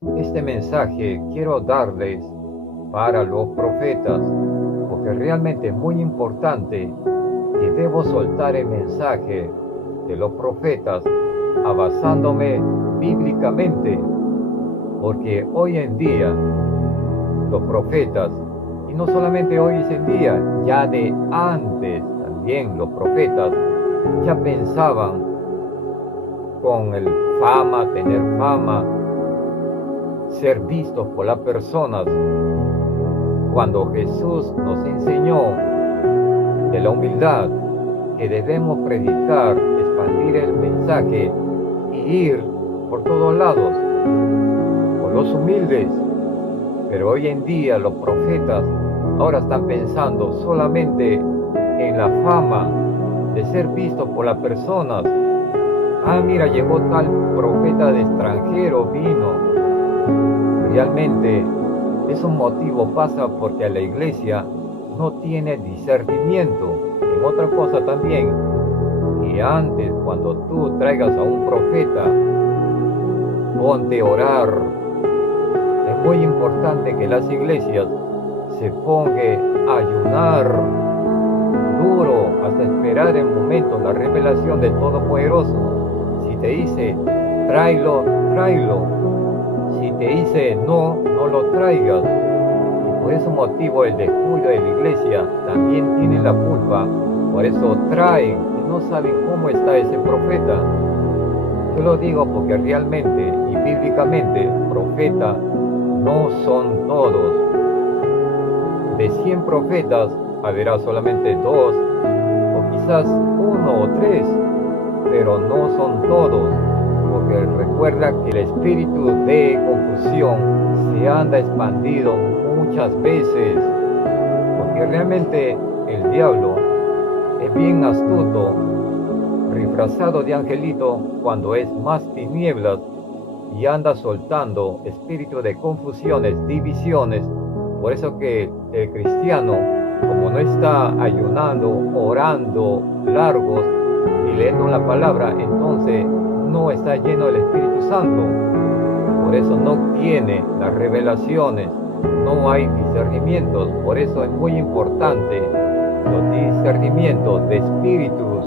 Este mensaje quiero darles para los profetas, porque realmente es muy importante que debo soltar el mensaje de los profetas basándome bíblicamente, porque hoy en día los profetas, y no solamente hoy en día, ya de antes también los profetas ya pensaban con el fama, tener fama, ser vistos por las personas, cuando Jesús nos enseñó de la humildad, que debemos predicar, expandir el mensaje y ir por todos lados, por los humildes. Pero hoy en día los profetas ahora están pensando solamente en la fama de ser vistos por las personas. Ah, mira, llegó tal profeta de extranjero, vino. Realmente es un motivo, pasa porque a la iglesia no tiene discernimiento. En otra cosa también, que antes cuando tú traigas a un profeta, ponte a orar. Es muy importante que las iglesias se pongan a ayunar duro hasta esperar el momento, la revelación del Todopoderoso. Si te dice, tráelo, tráelo. Si te dice, no, no lo traigas. Y por ese motivo el descuido de la iglesia también tiene la culpa. Por eso traen y no saben cómo está ese profeta. Yo lo digo porque realmente y bíblicamente profeta no son todos. De 100 profetas habrá solamente 2 o quizás 1 o 3, pero no son todos, porque recuerda que el espíritu de confusión se anda expandido muchas veces, porque realmente el diablo es bien astuto, disfrazado de angelito cuando es más tinieblas, y anda soltando espíritu de confusiones, divisiones. Por eso que el cristiano, como no está ayunando, orando largos y leyendo la palabra, entonces no está lleno del Espíritu Santo. Por eso no tiene las revelaciones, no hay discernimientos. Por eso es muy importante los discernimientos de espíritus.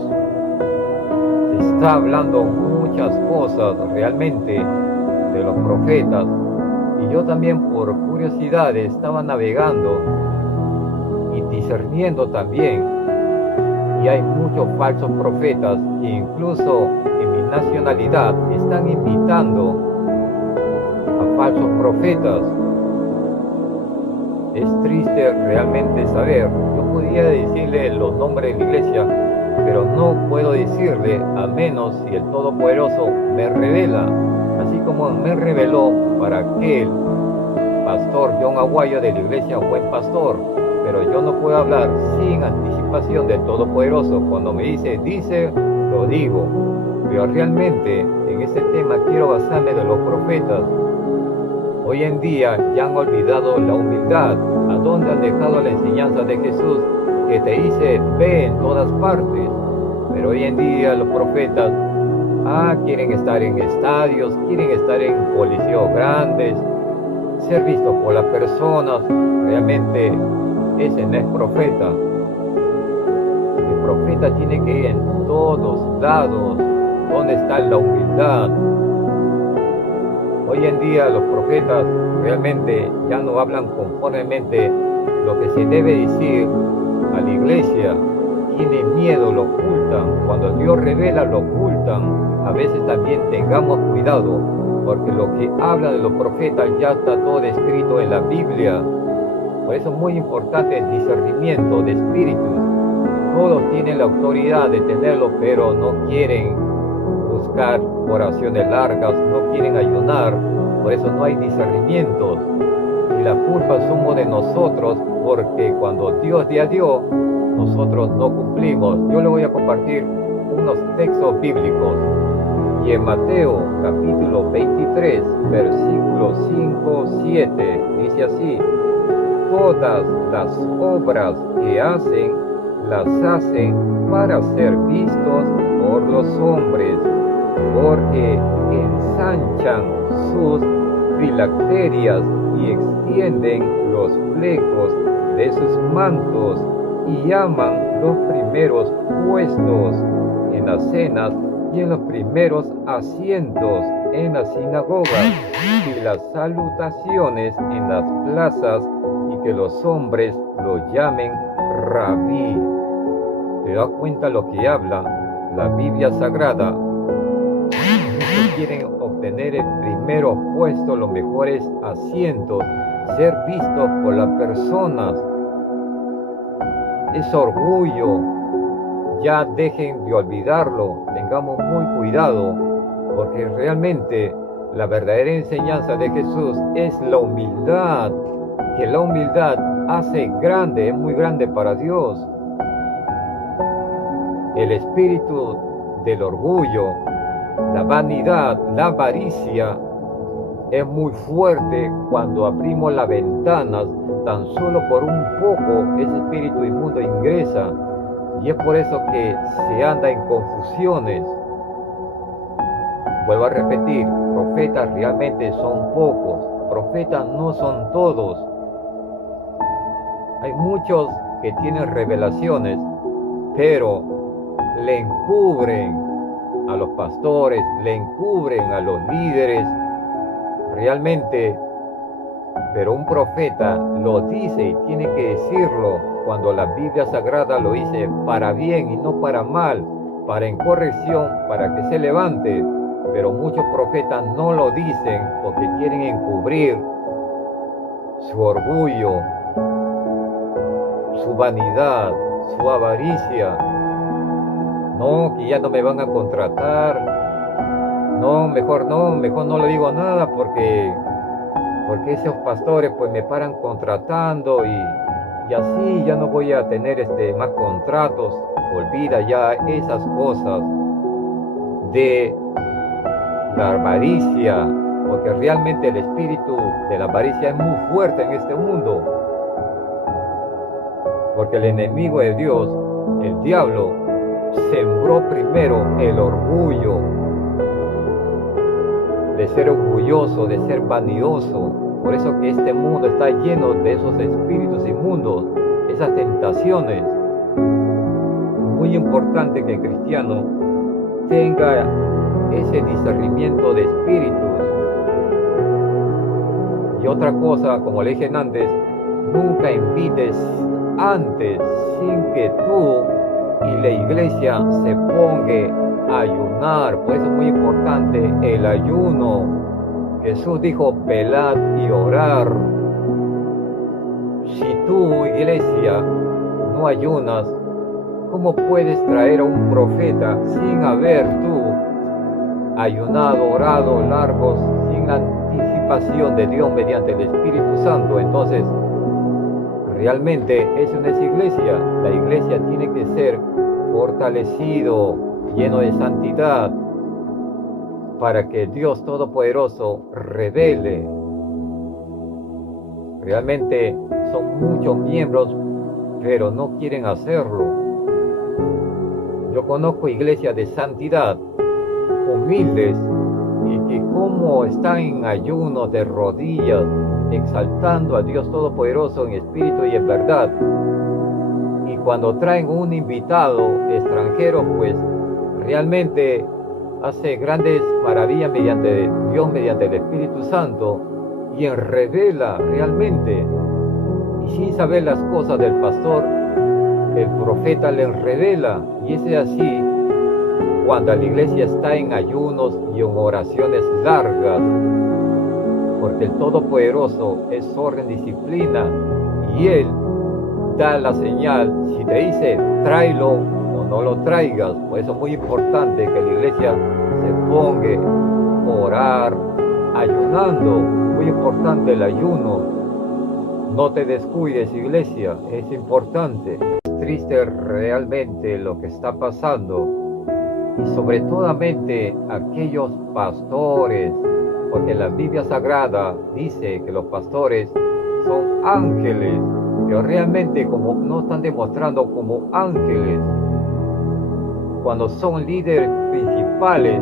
Se está hablando muchas cosas realmente de los profetas, y yo también por curiosidad estaba navegando y discerniendo también, y hay muchos falsos profetas que incluso en mi nacionalidad están invitando a falsos profetas. Es triste realmente saber, yo podría decirle los nombres de la iglesia, pero no puedo decirle a menos si el Todopoderoso me revela, así como me reveló para aquel pastor John Aguayo de la iglesia Buen Pastor. Pero yo no puedo hablar sin anticipación del Todopoderoso. Cuando me dice, lo digo. Pero realmente en este tema quiero basarme de los profetas. Hoy en día ya han olvidado la humildad. ¿A dónde han dejado la enseñanza de Jesús que te dice, ve en todas partes? Pero hoy en día los profetas quieren estar en estadios, quieren estar en coliseos grandes, ser vistos por las personas. Realmente ese no es profeta. El profeta tiene que ir en todos lados donde está la humildad. Hoy en día los profetas realmente ya no hablan conformemente lo que se debe decir a la iglesia. Tienen miedo, lo ocultan. Cuando Dios revela, lo ocultan. A veces también tengamos cuidado, porque lo que habla de los profetas ya está todo escrito en la Biblia. Por eso es muy importante el discernimiento de espíritus. Todos tienen la autoridad de tenerlo, pero no quieren buscar oraciones largas, no quieren ayunar. Por eso no hay discernimientos. Y la culpa somos de nosotros, porque cuando Dios ya dio, nosotros no cumplimos. Yo le voy a compartir unos textos bíblicos. Y en Mateo capítulo 23, versículos 5-7, dice así: todas las obras que hacen, las hacen para ser vistos por los hombres, porque ensanchan sus filacterias y extienden los flecos de sus mantos y llaman los primeros puestos en las cenas y en los primeros asientos en las sinagogas y las salutaciones en las plazas y que los hombres lo llamen rabí. ¿Te das cuenta lo que habla la Biblia Sagrada? Muchos quieren obtener el primero puesto, los mejores asientos, ser vistos por las personas. Es orgullo. Ya dejen de olvidarlo, tengamos muy cuidado, porque realmente la verdadera enseñanza de Jesús es la humildad, que la humildad hace grande, es muy grande para Dios. El espíritu del orgullo, la vanidad, la avaricia, es muy fuerte cuando abrimos las ventanas, tan solo por un poco ese espíritu inmundo ingresa. Y es por eso que se anda en confusiones. Vuelvo a repetir, profetas realmente son pocos, profetas no son todos. Hay muchos que tienen revelaciones, pero le encubren a los pastores, le encubren a los líderes, realmente. Pero un profeta lo dice y tiene que decirlo cuando la Biblia Sagrada lo dice para bien y no para mal, para en corrección, para que se levante. Pero muchos profetas no lo dicen porque quieren encubrir su orgullo, su vanidad, su avaricia. No, que ya no me van a contratar. No, mejor no le digo nada porque esos pastores pues me paran contratando y así ya no voy a tener más contratos. Olvida ya esas cosas de la avaricia, porque realmente el espíritu de la avaricia es muy fuerte en este mundo, porque el enemigo de Dios, el diablo, sembró primero el orgullo, de ser orgulloso, de ser vanidoso. Por eso que este mundo está lleno de esos espíritus inmundos, esas tentaciones. Muy importante que el cristiano tenga ese discernimiento de espíritus. Y otra cosa, como le dije antes, nunca invites antes sin que tú y la iglesia se ponga a ayunar. Por eso es muy importante el ayuno. Jesús dijo, velad y orar. Si tú, iglesia, no ayunas, ¿cómo puedes traer a un profeta sin haber tú ayunado, orado, largos, sin anticipación de Dios mediante el Espíritu Santo? Entonces, realmente eso no es iglesia. La iglesia tiene que ser fortalecido, lleno de santidad, para que Dios Todopoderoso revele. Realmente son muchos miembros, pero no quieren hacerlo. Yo conozco iglesias de santidad, humildes, y que como están en ayuno de rodillas, exaltando a Dios Todopoderoso en espíritu y en verdad. Y cuando traen un invitado extranjero, pues realmente hace grandes maravillas mediante Dios, mediante el Espíritu Santo, y revela realmente. Y sin saber las cosas del pastor, el profeta le revela. Y es así cuando la iglesia está en ayunos y en oraciones largas, porque el Todopoderoso es orden, disciplina, y Él da la señal. Si te dice tráelo o no lo traigas. Por eso es muy importante que la iglesia se ponga a orar ayunando. Muy importante el ayuno. No te descuides, iglesia, es importante. Es triste realmente lo que está pasando, y sobre todo aquellos pastores, porque la Biblia Sagrada dice que los pastores son ángeles, pero realmente como no están demostrando como ángeles. Cuando son líderes principales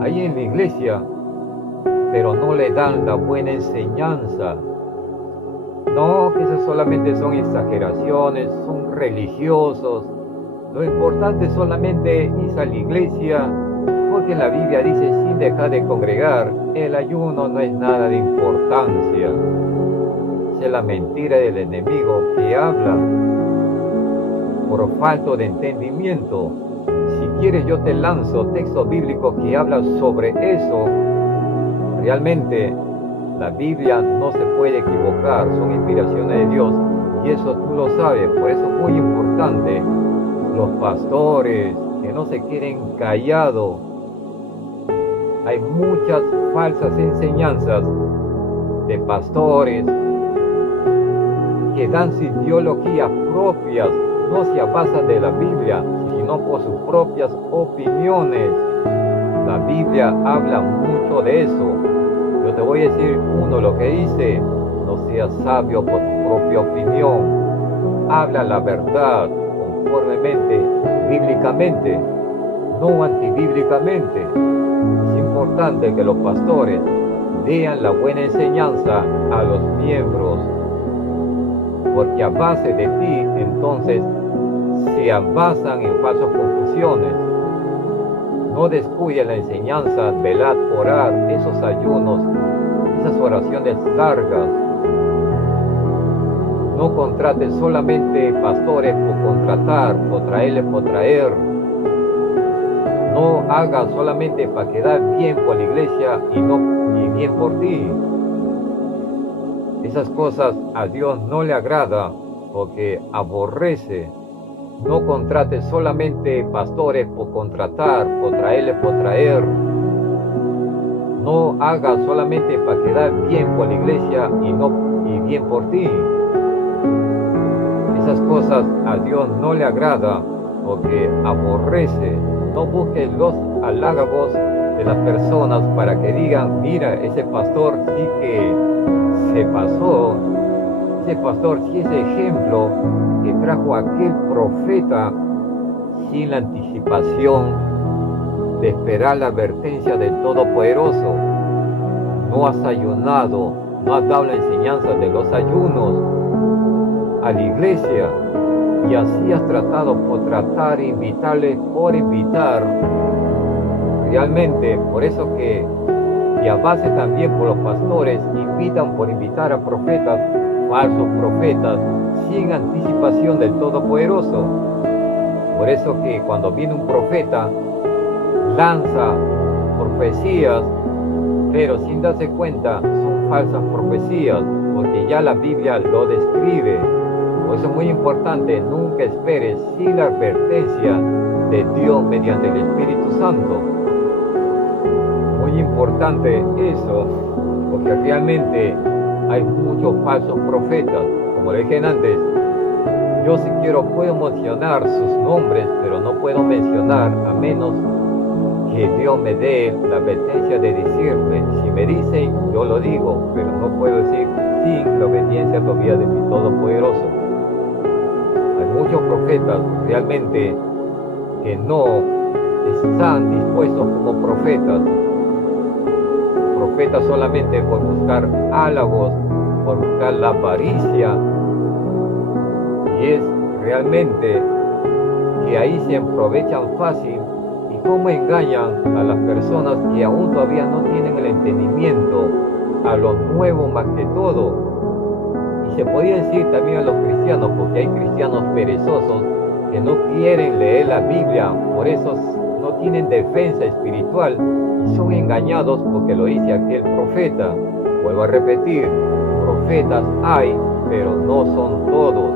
ahí en la iglesia, pero no le dan la buena enseñanza. No, que eso solamente son exageraciones, son religiosos. Lo importante es solamente ir a la iglesia, porque la Biblia dice sin dejar de congregar, el ayuno no es nada de importancia. Esa es la mentira del enemigo que habla por falta de entendimiento. Si quieres yo te lanzo textos bíblicos que hablan sobre eso. Realmente la Biblia no se puede equivocar, son inspiraciones de Dios y eso tú lo sabes. Por eso es muy importante los pastores que no se queden callados. Hay muchas falsas enseñanzas de pastores que dan sus ideologías propias, no se basan de la Biblia, sino por sus propias opiniones. La Biblia habla mucho de eso. Yo te voy a decir lo que dice: no seas sabio por tu propia opinión. Habla la verdad conformemente, bíblicamente, no antibíblicamente. Es importante que los pastores den la buena enseñanza a los miembros, porque a base de ti, entonces, se basan en falsas confusiones. No descuide la enseñanza, velad, orar, esos ayunos, esas oraciones largas. No contrates solamente pastores por contratar, por traerles por traer. No hagas solamente para quedar bien por la iglesia y bien por ti. Esas cosas a Dios no le agrada porque aborrece. No contrates solamente pastores por contratar, por traerles por traer. No hagas solamente para quedar bien por la iglesia y bien por ti. Esas cosas a Dios no le agrada porque aborrece. No busques los halagos de las personas para que digan: mira, ese pastor sí que se pasó. Ese pastor sí es ejemplo que trajo a aquel profeta sin la anticipación de esperar la advertencia del Todopoderoso. No has ayunado, no has dado la enseñanza de los ayunos a la iglesia, y así has tratado por tratar, invitarles por invitar. Realmente, por eso que, y a base también por los pastores, invitan por invitar a profetas, falsos profetas, sin anticipación del Todopoderoso. Por eso que cuando viene un profeta, lanza profecías, pero sin darse cuenta son falsas profecías, porque ya la Biblia lo describe. Por eso es muy importante, nunca esperes sin la advertencia de Dios mediante el Espíritu Santo. Muy importante eso, porque realmente hay muchos falsos profetas. Como le dije antes, yo si quiero puedo mencionar sus nombres, pero no puedo mencionar a menos que Dios me dé la advertencia de decirme. Si me dicen, yo lo digo, pero no puedo decir sin la obediencia todavía de mi Todopoderoso. Hay muchos profetas realmente que no están dispuestos como profetas solamente por buscar halagos, por buscar la avaricia, y es realmente que ahí se aprovechan fácil y cómo engañan a las personas que aún todavía no tienen el entendimiento, a lo nuevo más que todo. Y se podría decir también a los cristianos, porque hay cristianos perezosos que no quieren leer la Biblia, por eso no tienen defensa espiritual y son engañados porque lo dice aquel profeta. Vuelvo a repetir, profetas hay, pero no son todos.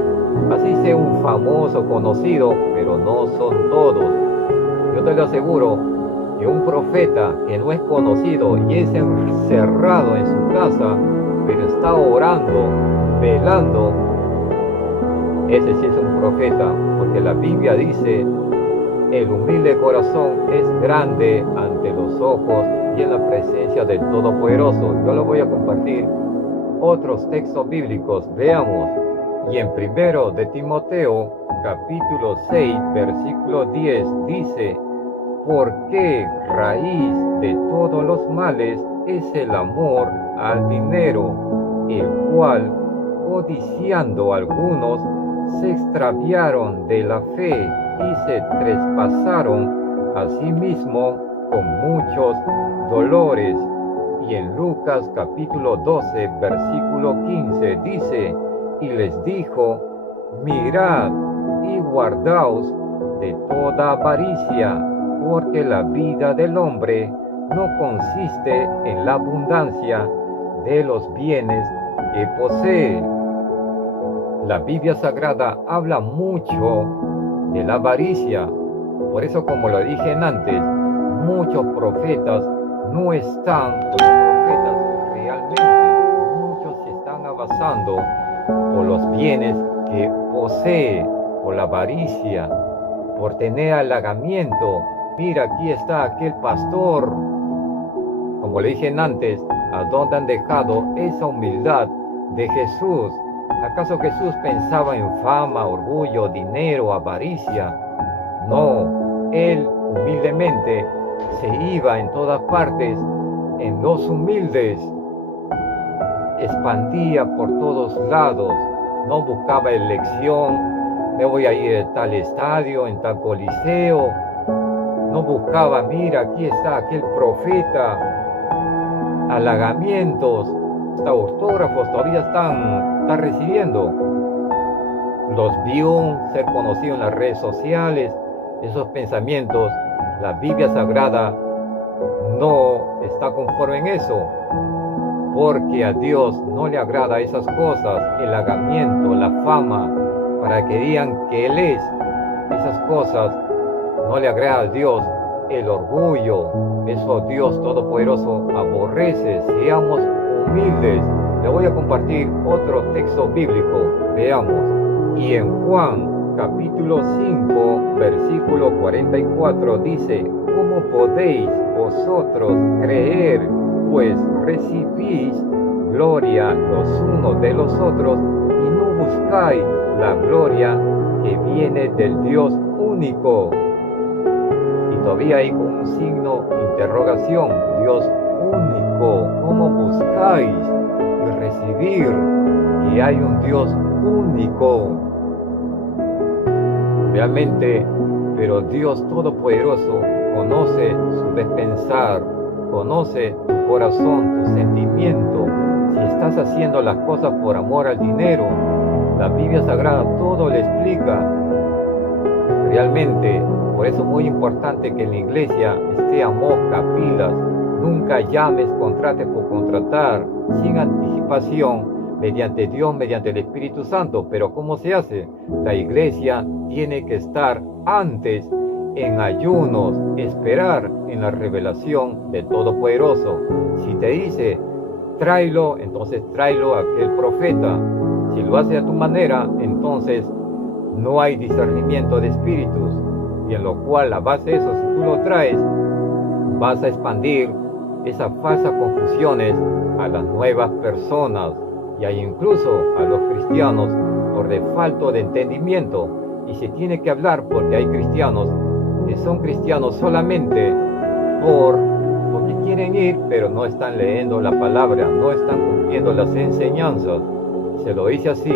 Así sea un famoso conocido, pero no son todos. Yo te lo aseguro que un profeta que no es conocido y es encerrado en su casa, pero está orando, velando, ese sí es un profeta, porque la Biblia dice: el humilde corazón es grande ante los ojos y en la presencia del Todopoderoso. Yo lo voy a compartir otros textos bíblicos. Veamos. Y en 1 de Timoteo, capítulo 6, versículo 10, dice: porque raíz de todos los males es el amor al dinero, el cual, codiciando algunos, se extraviaron de la fe y se traspasaron a sí mismo con muchos dolores. Y en Lucas capítulo 12, versículo 15 dice, y les dijo, mirad y guardaos de toda avaricia, porque la vida del hombre no consiste en la abundancia de los bienes que posee. La Biblia Sagrada habla mucho de la avaricia. Por eso, como lo dije antes, muchos profetas no están como profetas realmente. Muchos se están basando por los bienes que posee, por la avaricia, por tener halagamiento. Mira, aquí está aquel pastor. Como le dije antes, ¿a dónde han dejado esa humildad de Jesús? ¿Acaso Jesús pensaba en fama, orgullo, dinero, avaricia? No, Él humildemente se iba en todas partes, en los humildes, expandía por todos lados, no buscaba elección, me voy a ir a tal estadio, en tal coliseo, no buscaba, mira, aquí está aquel profeta, halagamientos, hasta autógrafos todavía están recibiendo. Los vio ser conocidos en las redes sociales, esos pensamientos. La Biblia Sagrada no está conforme en eso, porque a Dios no le agrada esas cosas, el halagamiento, la fama, para que digan que Él es. Esas cosas no le agrada a Dios, el orgullo, eso Dios Todopoderoso aborrece. Seamos humildes. Le voy a compartir otro texto bíblico, veamos. Y en Juan capítulo 5, versículo 44 dice, ¿cómo podéis vosotros creer, pues recibís gloria los unos de los otros y no buscáis la gloria que viene del Dios único? Y todavía hay un signo de interrogación, Dios único, ¿cómo buscáis y recibir que hay un Dios único? Realmente, pero Dios Todopoderoso conoce su despensar, conoce tu corazón, tu sentimiento. Si estás haciendo las cosas por amor al dinero, la Biblia Sagrada todo le explica. Realmente, por eso es muy importante que en la iglesia esté a mosca, pilas. Nunca llames, contrates por contratar, sin anticipación, mediante Dios, mediante el Espíritu Santo. Pero ¿cómo se hace? La iglesia tiene que estar antes en ayunos, esperar en la revelación del Todopoderoso. Si te dice, tráelo, entonces tráelo a aquel profeta. Si lo hace a tu manera, entonces no hay discernimiento de espíritus. Y en lo cual, a base de eso, si tú lo traes, vas a expandir esas falsas confusiones a las nuevas personas y hay incluso a los cristianos por falta de entendimiento. Y se tiene que hablar porque hay cristianos que son cristianos solamente porque quieren ir, pero no están leyendo la palabra, no están cumpliendo las enseñanzas. Se lo dice así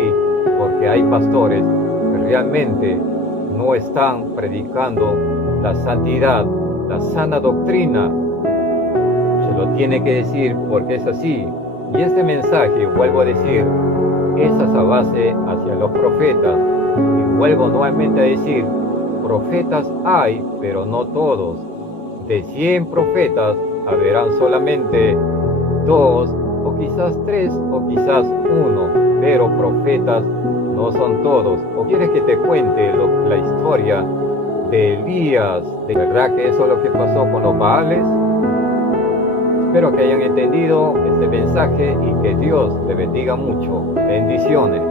porque hay pastores que realmente no están predicando la santidad, la sana doctrina. Se lo tiene que decir porque es así. Y este mensaje, vuelvo a decir, es a base hacia los profetas. Y vuelvo nuevamente a decir, profetas hay, pero no todos. De 100 profetas, habrán solamente 2, o quizás 3, o quizás 1. Pero profetas no son todos. ¿O quieres que te cuente la historia de Elías? ¿De verdad que eso es lo que pasó con los Baales? Espero que hayan entendido este mensaje y que Dios le bendiga mucho. Bendiciones.